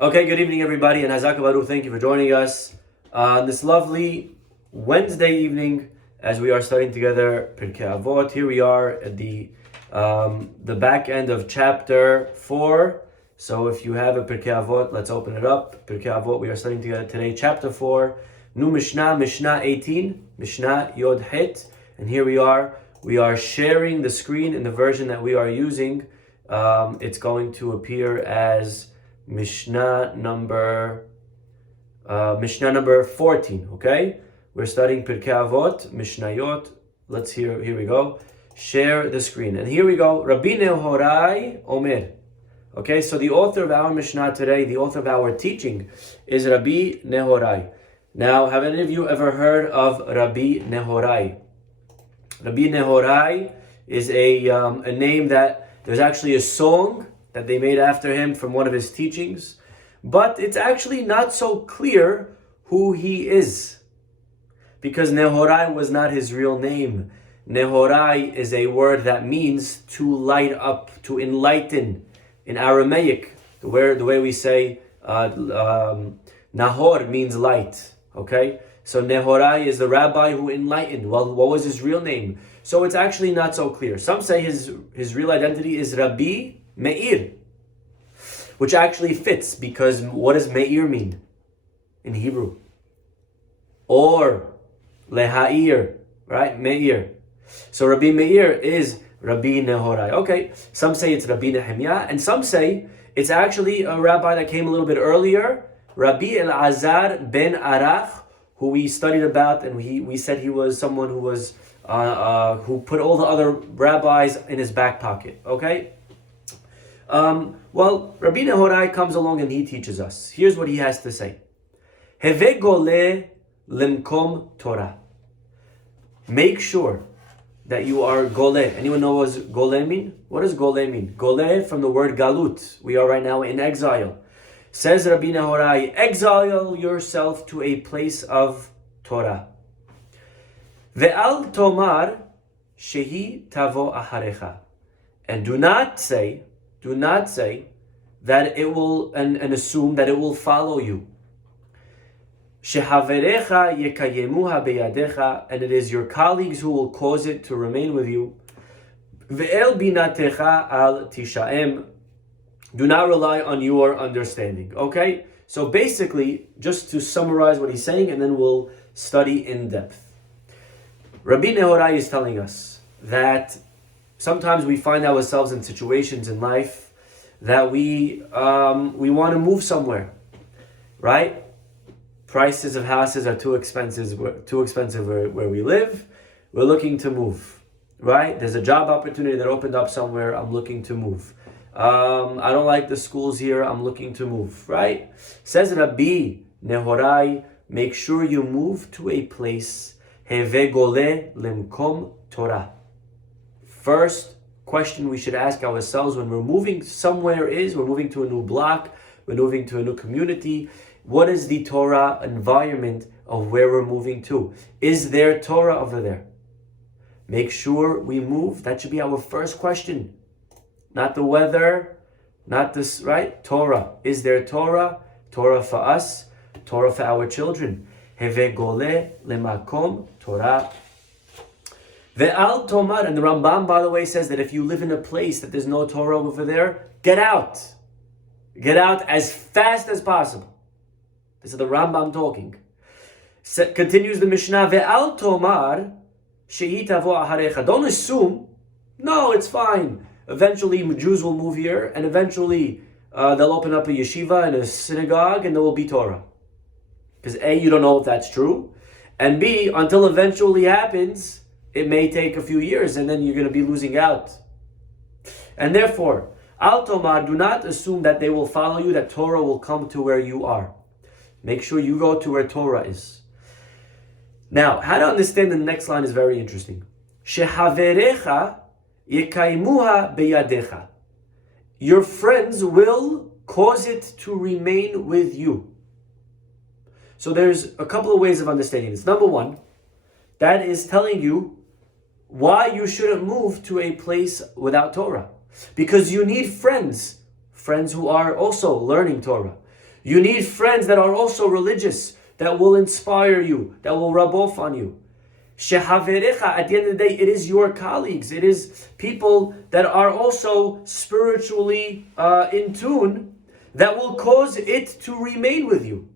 Okay, good evening, everybody, and Hazak Baruch, thank you for joining us on this lovely Wednesday evening as we are studying together Pirkei Avot. Here we are at the back end of chapter 4. So if you have a Pirkei Avot, let's open it up. Pirkei Avot, we are studying together today, chapter 4, New Mishnah 18, Mishnah Yod Het, and here we are sharing the screen in the version that we are using. It's going to appear as Mishnah number 14, okay? We're studying Pirkei Avot, Mishnayot. Here we go. Share the screen. And here we go. Rabbi Nehorai Omer. Okay, so the author of our Mishnah today, the author of our teaching, is Rabbi Nehorai. Now, have any of you ever heard of Rabbi Nehorai? Rabbi Nehorai is a name that there's actually a song that they made after him from one of his teachings, but it's actually not so clear who he is, because Nehorai was not his real name. Nehorai is a word that means to light up, to enlighten. In Aramaic, the way we say Nahor means light, okay? So Nehorai is the rabbi who enlightened. Well, what was his real name? So it's actually not so clear. Some say his real identity is Rabbi Meir, which actually fits, because what does Meir mean in Hebrew? Or Lehair, right? Meir. So Rabbi Meir is Rabbi Nehorai. Okay, some say it's Rabbi Nehemiah, and some say it's actually a rabbi that came a little bit earlier, Rabbi Elazar ben Arach, who we studied about, and we said he was someone who was who put all the other rabbis in his back pocket. Okay. Well, Rabbi Nehorai comes along and he teaches us. Here's what he has to say. Heve gole limkom Torah. Make sure that you are gole. Anyone know what gole mean? What does gole mean? Gole from the word galut. We are right now in exile. Says Rabbi Nehorai, exile yourself to a place of Torah. Ve'al tomar shehi tavo aharecha. And do not say that it will, and assume that it will follow you. Shehaverecha yekayemuha beyadecha, and it is your colleagues who will cause it to remain with you. Ve'el binatecha al tishaem. Do not rely on your understanding. Okay? So basically, just to summarize what he's saying, and then we'll study in depth. Rabbi Nehorai is telling us that sometimes we find ourselves in situations in life that we want to move somewhere, right? Prices of houses are too expensive where we live. We're looking to move, right? There's a job opportunity that opened up somewhere. I'm looking to move. I don't like the schools here. I'm looking to move, right? Says Rabbi Nehorai, make sure you move to a place. Heve gole limkom Torah. First question we should ask ourselves when we're moving somewhere is, we're moving to a new block, we're moving to a new community. What is the Torah environment of where we're moving to? Is there Torah over there? Make sure we move. That should be our first question. Not the weather, not this, right? Torah. Is there Torah? Torah for us, Torah for our children. Heve gole lemakom Torah. Ve'al tomar, and the Rambam, by the way, says that if you live in a place that there's no Torah over there, get out. Get out as fast as possible. This is the Rambam talking. Continues the Mishnah, Ve'al tomar shehi tavo aharecha. Don't assume, no, it's fine. Eventually, Jews will move here, and eventually they'll open up a yeshiva and a synagogue, and there will be Torah. Because A, you don't know if that's true, and B, until eventually happens, it may take a few years, and then you're going to be losing out. And therefore, Al Tomar, do not assume that they will follow you, that Torah will come to where you are. Make sure you go to where Torah is. Now, how to understand the next line is very interesting. Shehaverecha yekaimuha beyadecha. Your friends will cause it to remain with you. So there's a couple of ways of understanding this. Number one, that is telling you why you shouldn't move to a place without Torah. Because you need friends who are also learning Torah. You need friends that are also religious, that will inspire you, that will rub off on you. Shehaverecha, at the end of the day, it is your colleagues. It is people that are also spiritually in tune that will cause it to remain with you.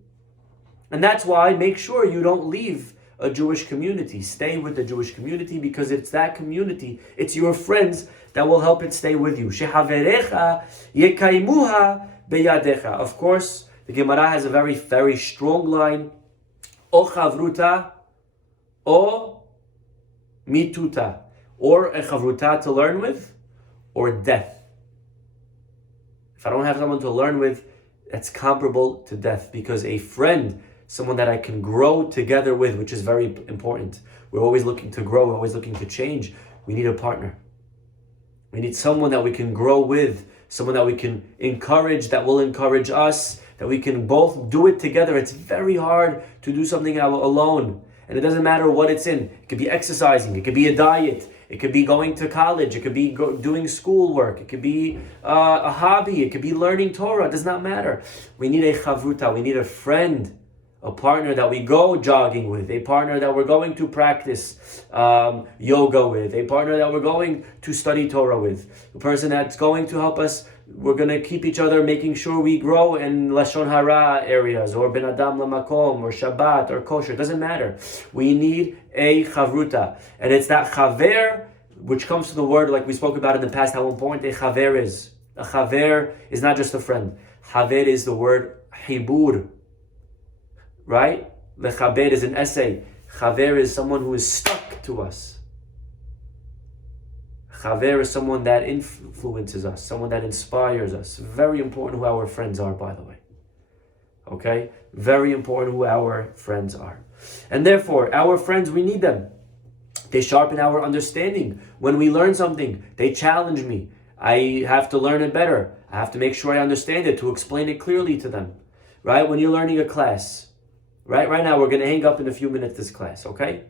And that's why make sure you don't leave a Jewish community. Stay with the Jewish community, because it's that community, it's your friends that will help it stay with you. Shehaverecha yekaimuha beyadecha. Of course, the Gemara has a very, very strong line. O chavruta, o mituta, or a chavruta to learn with, or death. If I don't have someone to learn with, that's comparable to death, because a friend, someone that I can grow together with, which is very important. We're always looking to grow, we're always looking to change. We need a partner. We need someone that we can grow with, someone that we can encourage, that will encourage us, that we can both do it together. It's very hard to do something alone. And it doesn't matter what it's in. It could be exercising, it could be a diet, it could be going to college, it could be doing schoolwork, it could be a hobby, it could be learning Torah. It does not matter. We need a chavruta, we need a friend, a partner that we go jogging with, a partner that we're going to practice yoga with, a partner that we're going to study Torah with, a person that's going to help us. We're going to keep each other, making sure we grow in Lashon Hara areas, or Ben Adam Lamakom, or Shabbat, or Kosher. It doesn't matter. We need a chavruta. And it's that chaver, which comes to the word, like we spoke about in the past, how important a chaver is. A chaver is not just a friend. Chaver is the word hibur. Right? Lechaber is an essay. Chaver is someone who is stuck to us. Chaver is someone that influences us, someone that inspires us. Very important who our friends are, by the way. Okay? Very important who our friends are. And therefore, our friends, we need them. They sharpen our understanding. When we learn something, they challenge me. I have to learn it better. I have to make sure I understand it, to explain it clearly to them. Right? When you're learning a class, right now we're going to hang up in a few minutes this class, okay?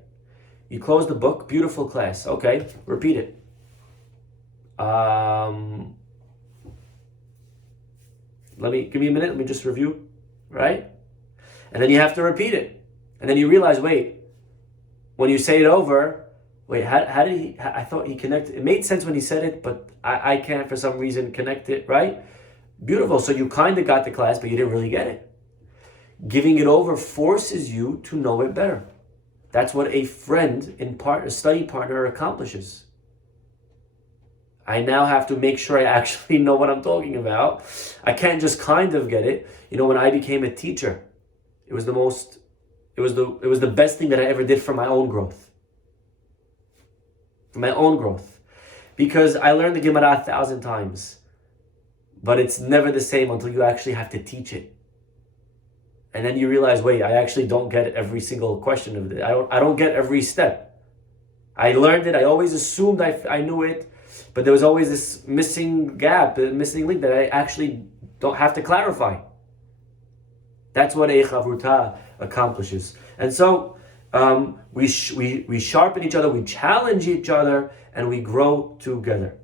You close the book, beautiful class. Okay, repeat it. Give me a minute, let me just review, right? And then you have to repeat it. And then you realize, wait, when you say it over, how did he, I thought he connected, it made sense when he said it, but I can't for some reason connect it, right? Beautiful, so you kind of got the class, but you didn't really get it. Giving it over forces you to know it better. That's what a friend, a study partner accomplishes. I now have to make sure I actually know what I'm talking about. I can't just kind of get it. You know, when I became a teacher, it was the best thing that I ever did for my own growth. For my own growth. Because I learned the Gemara 1,000 times, but it's never the same until you actually have to teach it. And then you realize, wait, I actually don't get every single question of it. I don't get every step. I learned it. I always assumed I knew it. But there was always this missing gap, a missing link that I actually don't have to clarify. That's what a chavruta accomplishes. And so we sharpen each other, we challenge each other, and we grow together.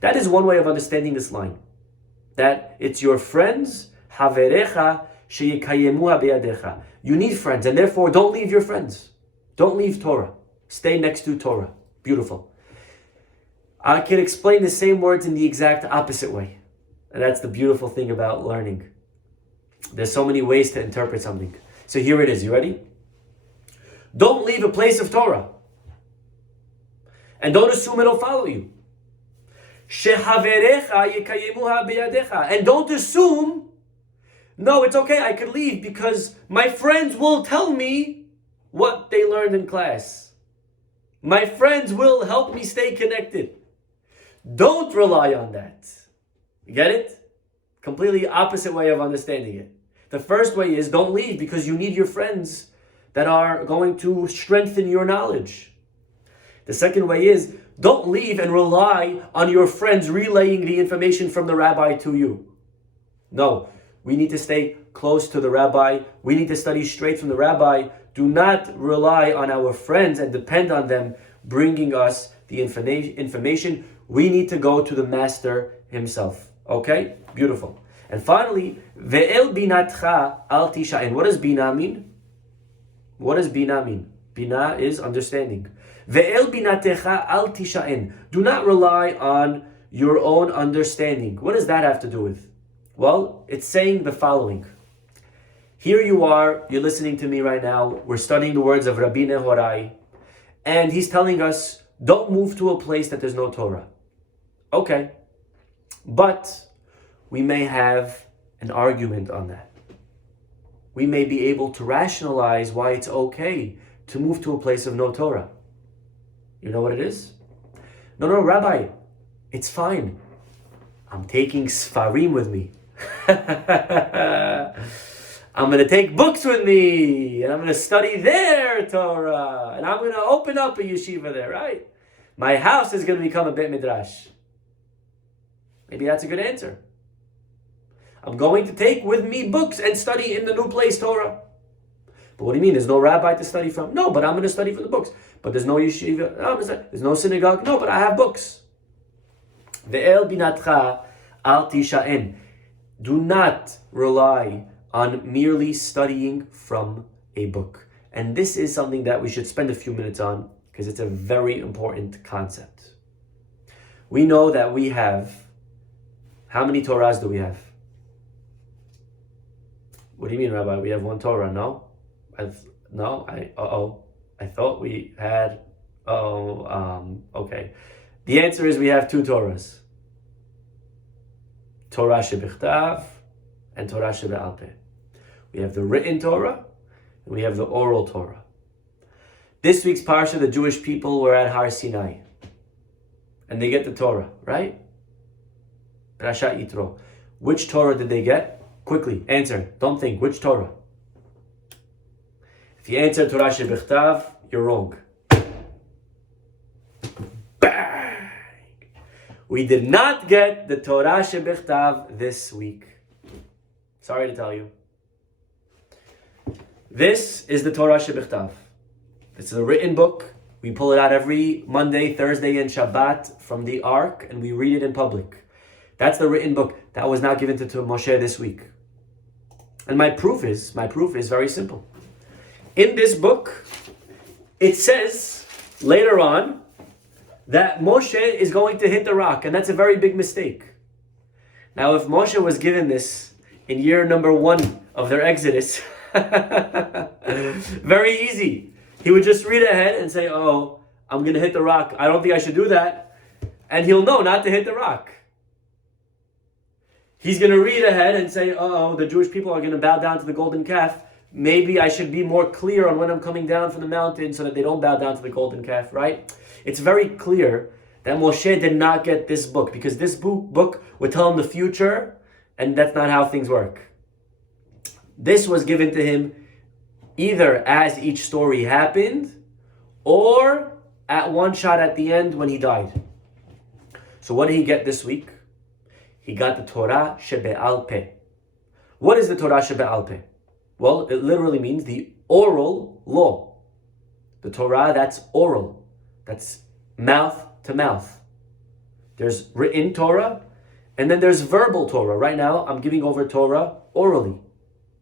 That is one way of understanding this line. That it's your friends, haverecha sheyikayemuha beyadecha. You need friends, and therefore don't leave your friends. Don't leave Torah. Stay next to Torah. Beautiful. I can explain the same words in the exact opposite way. And that's the beautiful thing about learning. There's so many ways to interpret something. So here it is. You ready? Don't leave a place of Torah. And don't assume it'll follow you. And don't assume, no, it's okay, I could leave because my friends will tell me what they learned in class. My friends will help me stay connected. Don't rely on that. You get it? Completely opposite way of understanding it. The first way is don't leave because you need your friends that are going to strengthen your knowledge. The second way is don't leave and rely on your friends relaying the information from the rabbi to you. No, we need to stay close to the rabbi. We need to study straight from the rabbi. Do not rely on our friends and depend on them bringing us the information. We need to go to the master himself. Okay? Beautiful. And finally, ve'el binatcha al tisha'en. What does bina mean? What does bina mean? Bina is understanding. Ve'el binatecha al tisha'en. Do not rely on your own understanding. What does that have to do with? Well, it's saying the following. Here you are, you're listening to me right now. We're studying the words of Rabbi Nehorai. And he's telling us, don't move to a place that there's no Torah. Okay. But we may have an argument on that. We may be able to rationalize why it's okay to move to a place of no Torah. You know what it is? No, Rabbi, it's fine. I'm taking Sfarim with me. I'm going to take books with me, and I'm going to study their Torah, and I'm going to open up a yeshiva there, right? My house is going to become a Beit Midrash. Maybe that's a good answer. I'm going to take with me books and study in the new place Torah. But what do you mean? There's no rabbi to study from? No, but I'm going to study from the books. But there's no yeshiva. No, there's no synagogue. No, but I have books. Ve'el binatcha al tisha'en. Do not rely on merely studying from a book. And this is something that we should spend a few minutes on because it's a very important concept. We know that we have, how many Torahs do we have? What do you mean, Rabbi? We have one Torah, no? I thought we had, okay. The answer is we have two Torahs. Torah shebichtav and Torah shebe'al peh. We have the written Torah and we have the oral Torah. This week's parsha, the Jewish people were at Har Sinai. And they get the Torah, right? Parashat Yitro. Which Torah did they get? Quickly, answer. Don't think. Which Torah? If you answer Torah shebichtav, you're wrong. Bang! We did not get the Torah shebichtav this week. Sorry to tell you. This is the Torah shebichtav. It's a written book. We pull it out every Monday, Thursday, and Shabbat from the Ark, and we read it in public. That's the written book that was not given to Moshe this week. And my proof is very simple. In this book, it says later on that Moshe is going to hit the rock, and that's a very big mistake. Now, if Moshe was given this in year number 1 of their Exodus, very easy. He would just read ahead and say, oh, I'm going to hit the rock. I don't think I should do that. And he'll know not to hit the rock. He's going to read ahead and say, oh, the Jewish people are going to bow down to the golden calf. Maybe I should be more clear on when I'm coming down from the mountain so that they don't bow down to the golden calf, right? It's very clear that Moshe did not get this book because this book would tell him the future, and that's not how things work. This was given to him either as each story happened or at one shot at the end when he died. So what did he get this week? He got the Torah shebe'al peh. What is the Torah shebe'al peh? Well, it literally means the oral law. The Torah that's oral. That's mouth to mouth. There's written Torah, and then there's verbal Torah. Right now, I'm giving over Torah orally.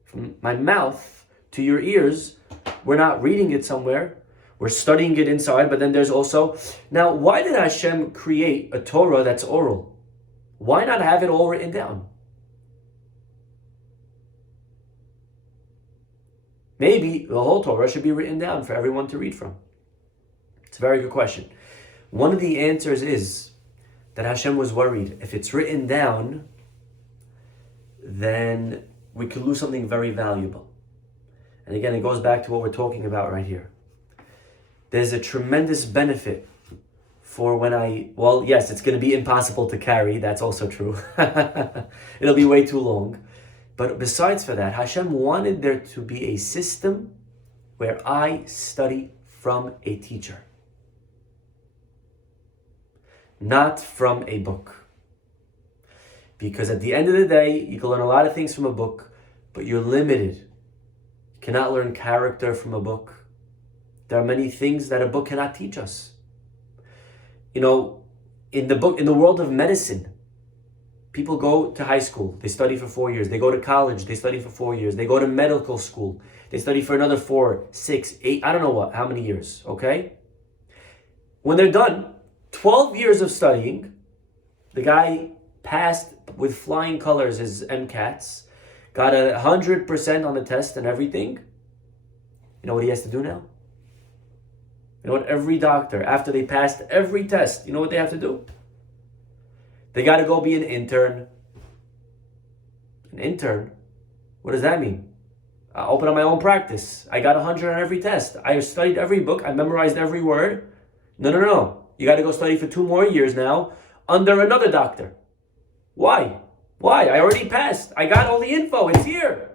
From my mouth to your ears, we're not reading it somewhere. We're studying it inside, but then there's also... Now, why did Hashem create a Torah that's oral? Why not have it all written down? Maybe the whole Torah should be written down for everyone to read from. It's a very good question. One of the answers is that Hashem was worried. If it's written down, then we could lose something very valuable. And again, it goes back to what we're talking about right here. There's a tremendous benefit for when yes, it's going to be impossible to carry. That's also true. It'll be way too long. But besides for that, Hashem wanted there to be a system where I study from a teacher, not from a book. Because at the end of the day, you can learn a lot of things from a book, but you're limited. You cannot learn character from a book. There are many things that a book cannot teach us. You know, in the world of medicine, People go to high school, they study for 4 years. They go to college, they study for 4 years. They go to medical school, they study for another 4, 6, 8, I don't know how many years, okay? When they're done, 12 years of studying, the guy passed with flying colors his MCATs, got 100% on the test and everything. You know what he has to do now? You know what every doctor, after they passed every test, you know what they have to do? They got to go be an intern. An intern? What does that mean? I open up my own practice. I got 100 on every test. I studied every book. I memorized every word. No. You got to go study for 2 more years now under another doctor. Why? I already passed. I got all the info. It's here.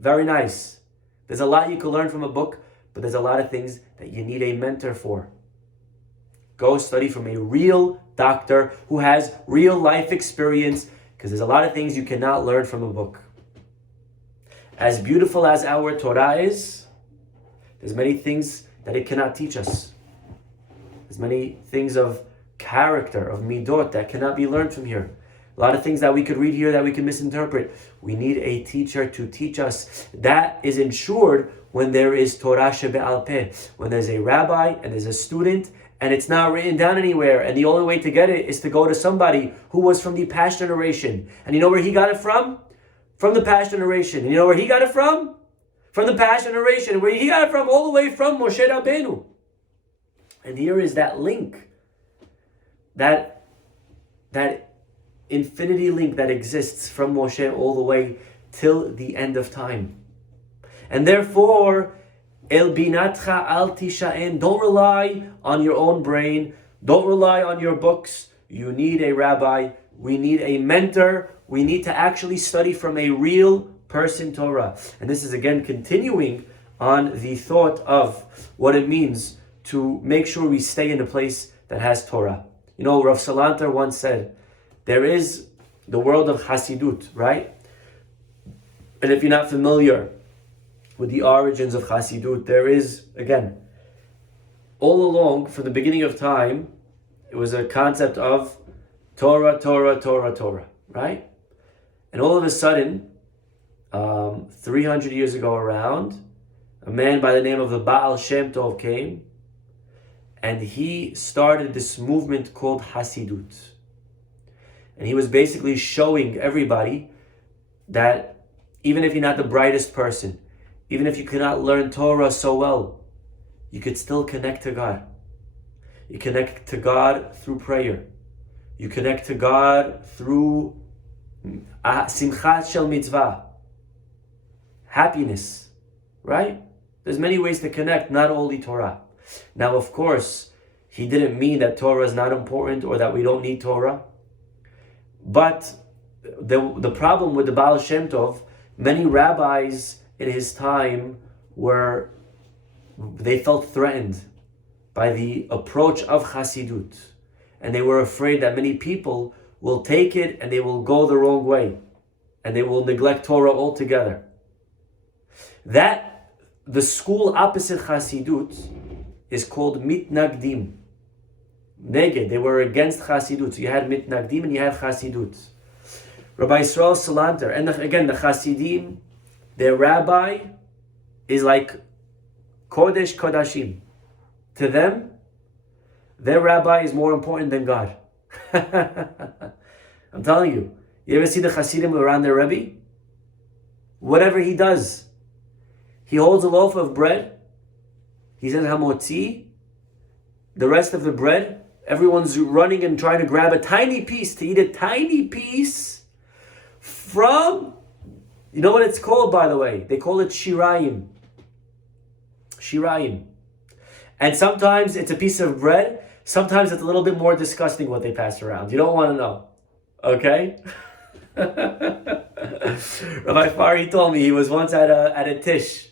Very nice. There's a lot you can learn from a book, but there's a lot of things that you need a mentor for. Go study from a real doctor who has real life experience, because there's a lot of things you cannot learn from a book. As beautiful as our Torah is, there's many things that it cannot teach us. There's many things of character, of midot, that cannot be learned from here. A lot of things that we could read here that we can misinterpret. We need a teacher to teach us. That is ensured when there is Torah shebe'al peh, when there's a rabbi and there's a student, and it's not written down anywhere, and the only way to get it is to go to somebody who was from the past generation. And you know where he got it from? From the past generation. And you know where he got it from? From the past generation. Where he got it from? All the way from Moshe Rabbeinu. And here is that link. That infinity link that exists from Moshe all the way till the end of time. And therefore, El binatcha al tisha'en, don't rely on your own brain, don't rely on your books. You need a rabbi, we need a mentor, we need to actually study from a real person Torah. And this is again continuing on the thought of what it means to make sure we stay in a place that has Torah. You know, Rav Salanter once said, there is the world of Hasidut, right? And if you're not familiar with the origins of Hasidut, there is, again, all along, from the beginning of time, it was a concept of Torah, right? And all of a sudden, 300 years ago around, a man by the name of the Baal Shem Tov came, and he started this movement called Hasidut. And he was basically showing everybody that even if you're not the brightest person, even if you cannot learn Torah so well, you could still connect to God. You connect to God through prayer. You connect to God through simchat shel mitzvah, happiness, right? There's many ways to connect, not only Torah. Now, of course, he didn't mean that Torah is not important or that we don't need Torah. But the problem with the Baal Shem Tov, many rabbis in his time they felt threatened by the approach of Hasidut. And they were afraid that many people will take it and they will go the wrong way. And they will neglect Torah altogether. The school opposite Hasidut is called Mitnagdim. Neged, they were against Hasidut. So you had Mitnagdim and you had Hasidut. Rabbi Yisrael Salanter, and again the Hasidim, their rabbi is like Kodesh Kodashim. To them, their rabbi is more important than God. I'm telling you. You ever see the Hasidim around their Rebbe? Whatever he does, he holds a loaf of bread, he says Hamotzi, the rest of the bread, everyone's running and trying to grab a tiny piece, to eat a tiny piece from, you know what it's called, by the way? They call it shirayim. Shirayim. And sometimes it's a piece of bread, sometimes it's a little bit more disgusting what they pass around. You don't want to know. Okay? Rabbi Fari told me he was once at a tish,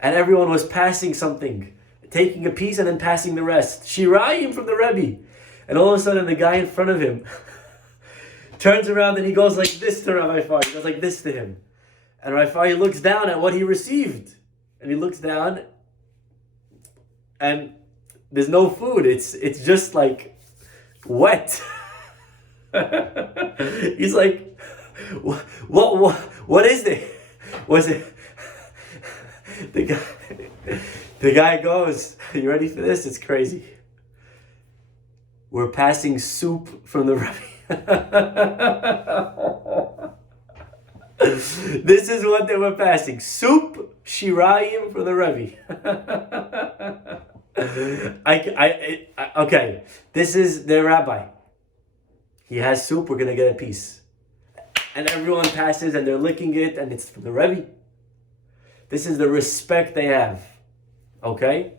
and everyone was passing something, taking a piece and then passing the rest. Shirayim from the Rebbe. And all of a sudden the guy in front of him turns around and he goes like this to Rabbi Fari. He goes like this to him. And Rabbi Fari looks down at what he received. And he looks down and there's no food. It's just like wet. He's like, what is it? Was it the guy? The guy goes, "You ready for this? It's crazy. We're passing soup from the Rebbe." This is what they were passing: soup, shirayim from the Rebbe. Okay. This is their rabbi. He has soup. We're gonna get a piece, and everyone passes, and they're licking it, and it's from the Rebbe. This is the respect they have. Okay?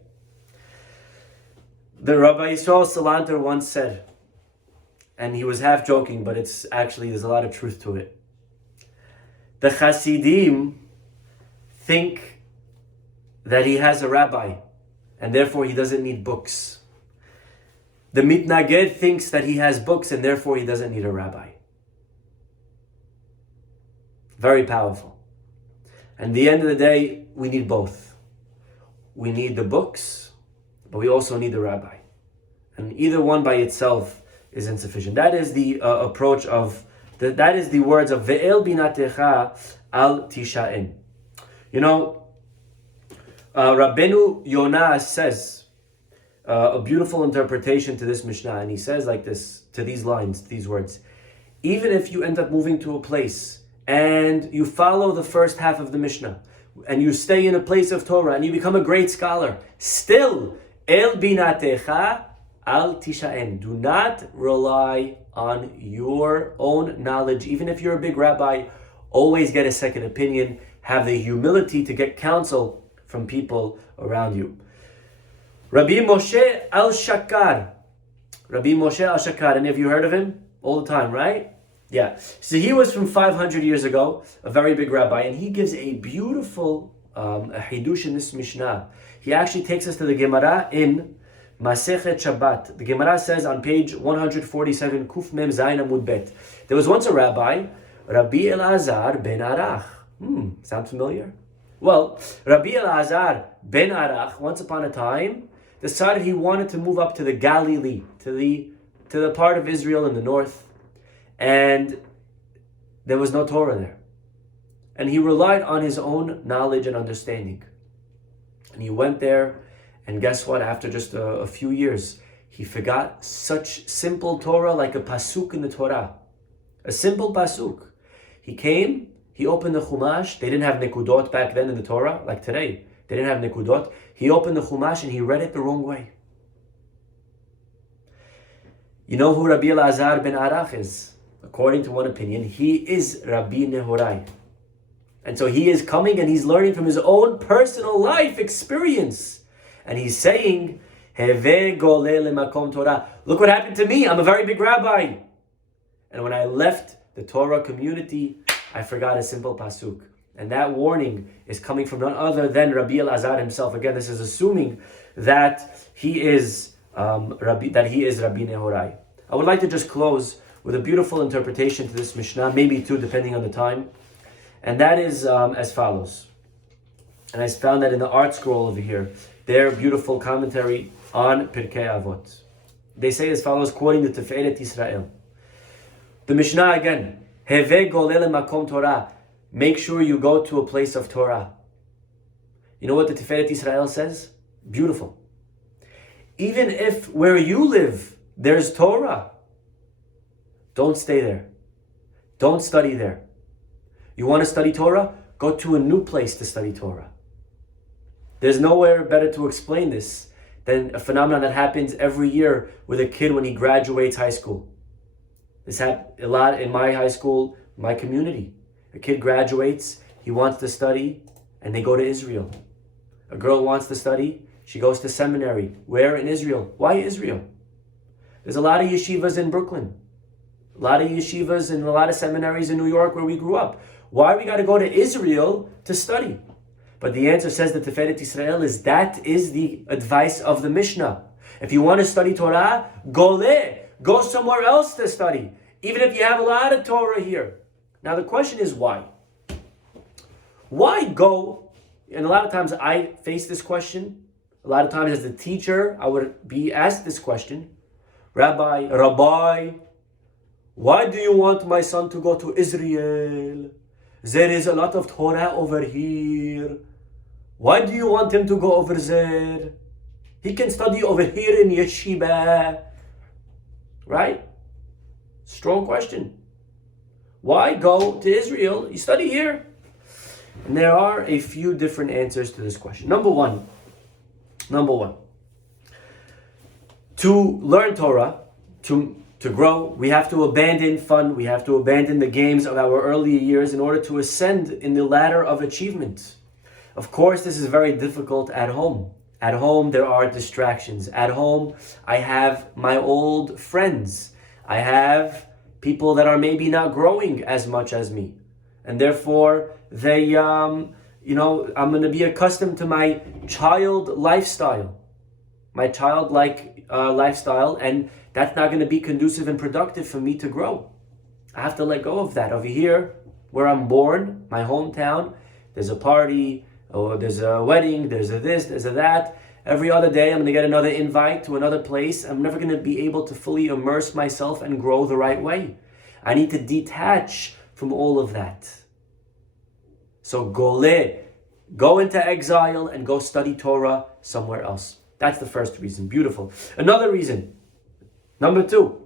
The Rabbi Yisrael Salanter once said, and he was half joking, but it's actually, there's a lot of truth to it. The Hasidim think that he has a rabbi, and therefore he doesn't need books. The Mitnaged thinks that he has books, and therefore he doesn't need a rabbi. Very powerful. And at the end of the day, we need both. We need the books, but we also need the rabbi. And either one by itself is insufficient. That is the approach of, that is the words of Ve'el binatecha al tisha'en. You know, Rabbeinu Yonah says a beautiful interpretation to this Mishnah, and he says like this, to these lines, these words: even if you end up moving to a place and you follow the first half of the Mishnah, and you stay in a place of Torah, and you become a great scholar, still, el binatecha al tisha'en. Do not rely on your own knowledge. Even if you're a big rabbi, always get a second opinion. Have the humility to get counsel from people around you. Rabbi Moshe al-Shakar. Rabbi Moshe al-Shakar, any of you heard of him? All the time, right? Yeah. So he was from 500 years ago, a very big rabbi, and he gives a beautiful hidush in this Mishnah. He actually takes us to the Gemara in Masechet Shabbat. The Gemara says on page 147, Kuf Mem Zayin Amud Bet. There was once a rabbi, Rabbi Elazar ben Arach. Sound familiar? Well, Rabbi Elazar ben Arach, once upon a time, decided he wanted to move up to the Galilee, to the part of Israel in the north. And there was no Torah there. And he relied on his own knowledge and understanding. And he went there, and guess what? After just a few years, he forgot such simple Torah, like a pasuk in the Torah. A simple pasuk. He came, he opened the Chumash. They didn't have nekudot back then in the Torah, like today. They didn't have nekudot. He opened the Chumash and he read it the wrong way. You know who Rabbi Elazar ben Arach is? According to one opinion, he is Rabbi Nehorai. And so he is coming and he's learning from his own personal life experience. And he's saying, Heve goleh lemakom Torah. Look what happened to me. I'm a very big rabbi. And when I left the Torah community, I forgot a simple pasuk. And that warning is coming from none other than Rabbi Elazar himself. Again, this is assuming that he is Rabbi Nehorai. I would like to just close with a beautiful interpretation to this Mishnah, maybe two, depending on the time. And that is as follows. And I found that in the art scroll over here, their beautiful commentary on Pirkei Avot. They say as follows, quoting the Tiferet Israel. The Mishnah again, Heve goleh lemakom Torah. Make sure you go to a place of Torah. You know what the Tiferet Israel says? Beautiful. Even if where you live, there's Torah, don't stay there. Don't study there. You want to study Torah? Go to a new place to study Torah. There's nowhere better to explain this than a phenomenon that happens every year with a kid when he graduates high school. This happened a lot in my high school, my community. A kid graduates, he wants to study, and they go to Israel. A girl wants to study, she goes to seminary. Where? In Israel. Why Israel? There's a lot of yeshivas in Brooklyn. A lot of yeshivas and a lot of seminaries in New York where we grew up. Why we got to go to Israel to study? But the answer, says the Tiferet Israel, is that is the advice of the Mishnah. If you want to study Torah, go there. Go somewhere else to study. Even if you have a lot of Torah here. Now the question is why? Why go? And a lot of times I face this question. A lot of times as a teacher, I would be asked this question. Rabbi, Why do you want my son to go to Israel? There is a lot of Torah over here. Why do you want him to go over there? He can study over here in yeshiva. Right? Strong question. Why go to Israel? You study here. And there are a few different answers to this question. Number one, to learn Torah, to grow, we have to abandon fun, we have to abandon the games of our early years in order to ascend in the ladder of achievement. Of course, this is very difficult at home. At home, there are distractions. At home, I have my old friends. I have people that are maybe not growing as much as me. And therefore, they, I'm going to be accustomed to my child lifestyle. My childlike lifestyle, and that's not going to be conducive and productive for me to grow. I have to let go of that. Over here, where I'm born, my hometown, there's a party, or there's a wedding, there's a this, there's a that. Every other day, I'm going to get another invite to another place. I'm never going to be able to fully immerse myself and grow the right way. I need to detach from all of that. So go into exile and go study Torah somewhere else. That's the first reason. Beautiful. Another reason, number two.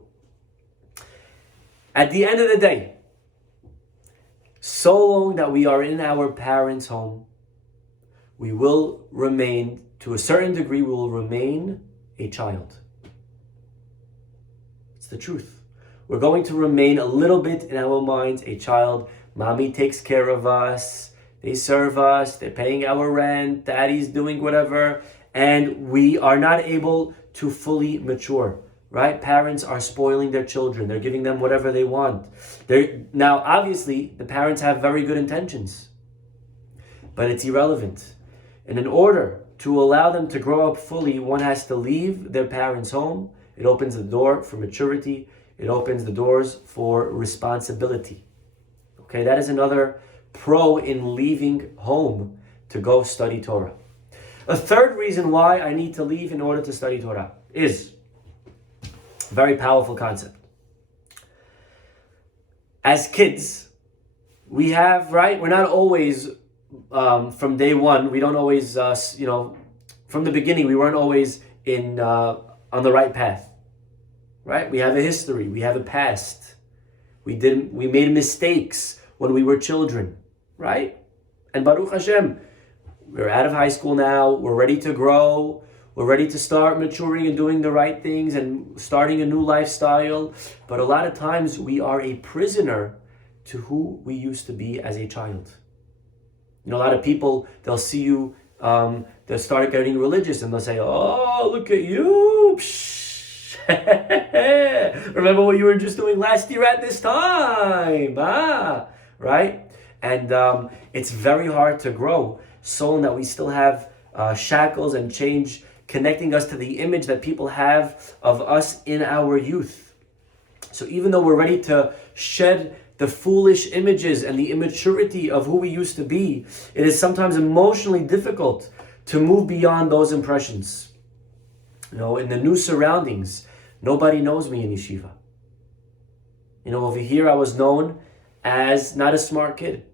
At the end of the day, so long that we are in our parents' home, we will remain, to a certain degree, we will remain a child. It's the truth. We're going to remain a little bit in our minds a child. Mommy takes care of us. They serve us. They're paying our rent. Daddy's doing whatever. And we are not able to fully mature, right? Parents are spoiling their children. They're giving them whatever they want. Now, obviously, the parents have very good intentions, but it's irrelevant. And in order to allow them to grow up fully, one has to leave their parents' home. It opens the door for maturity. It opens the doors for responsibility. Okay, that is another pro in leaving home to go study Torah. A third reason why I need to leave in order to study Torah is a very powerful concept. As kids, we have, right? We're not always, from day one, we don't always, from the beginning, we weren't always on the right path, right? We have a history, we have a past. We made mistakes when we were children, right? And Baruch Hashem, we're out of high school now, we're ready to grow, we're ready to start maturing and doing the right things and starting a new lifestyle. But a lot of times we are a prisoner to who we used to be as a child. A lot of people, they'll see you, they'll start getting religious and they'll say, oh, look at you. Remember what you were just doing last year at this time, right? And it's very hard to grow, so that we still have shackles and change connecting us to the image that people have of us in our youth. So even though we're ready to shed the foolish images and the immaturity of who we used to be, it is sometimes emotionally difficult to move beyond those impressions. In the new surroundings, nobody knows me in yeshiva. Over here I was known as not a smart kid.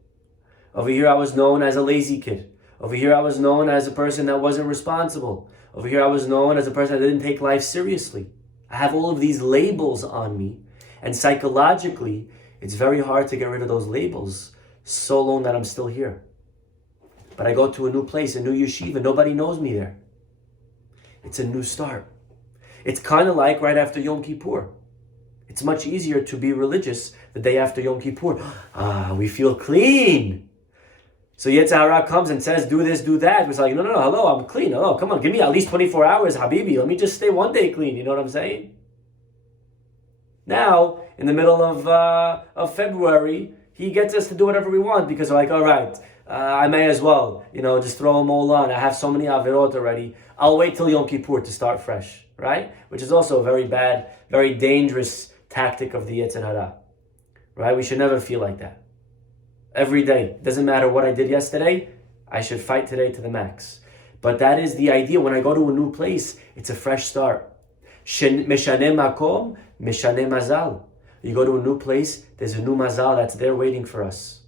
Over here I was known as a lazy kid. Over here I was known as a person that wasn't responsible. Over here I was known as a person that didn't take life seriously. I have all of these labels on me, and psychologically, it's very hard to get rid of those labels so long that I'm still here. But I go to a new place, a new yeshiva, nobody knows me there. It's a new start. It's kind of like right after Yom Kippur. It's much easier to be religious the day after Yom Kippur. We feel clean. So Yetzer Hara comes and says, do this, do that. It's like, no, hello, I'm clean. Hello, come on, give me at least 24 hours, Habibi. Let me just stay one day clean. You know what I'm saying? Now, in the middle of February, he gets us to do whatever we want because we're like, all right, I may as well, just throw them all on. I have so many avirot already. I'll wait till Yom Kippur to start fresh, right? Which is also a very bad, very dangerous tactic of the Yetzer Hara, right? We should never feel like that. Every day, doesn't matter what I did yesterday, I should fight today to the max. But that is the idea. When I go to a new place, it's a fresh start. Meshaneh makom, meshaneh mazal. You go to a new place, there's a new mazal that's there waiting for us.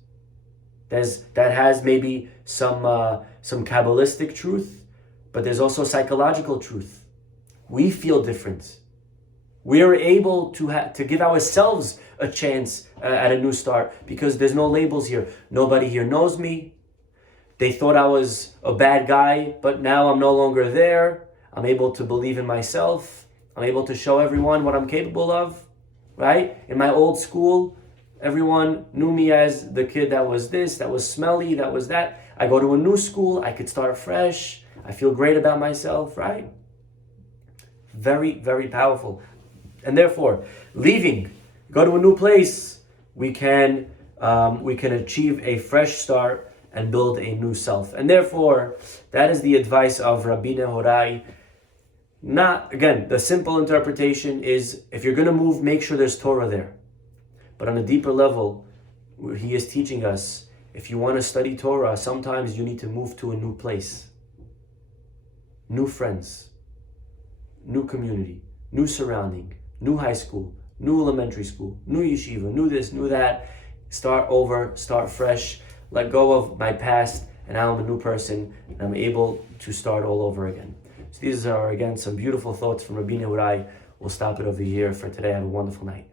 That has maybe some Kabbalistic truth, but there's also psychological truth. We feel different. We are able to give ourselves a chance at a new start because there's no labels here. Nobody here knows me. They thought I was a bad guy, but now I'm no longer there. I'm able to believe in myself. I'm able to show everyone what I'm capable of, right? In my old school, everyone knew me as the kid that was this, that was smelly, that was that. I go to a new school, I could start fresh. I feel great about myself, right? Very, very powerful. And therefore, leaving, go to a new place, we can achieve a fresh start and build a new self. And therefore, that is the advice of Rabbi Nehorai. Not, again, the simple interpretation is, if you're going to move, make sure there's Torah there. But on a deeper level, he is teaching us, if you want to study Torah, sometimes you need to move to a new place. New friends, new community, new surrounding, new high school, new elementary school, new yeshiva, new this, new that. Start over, start fresh, let go of my past, and now I'm a new person, and I'm able to start all over again. So these are, again, some beautiful thoughts from Rabbi Nehorai. We'll stop it over here for today. Have a wonderful night.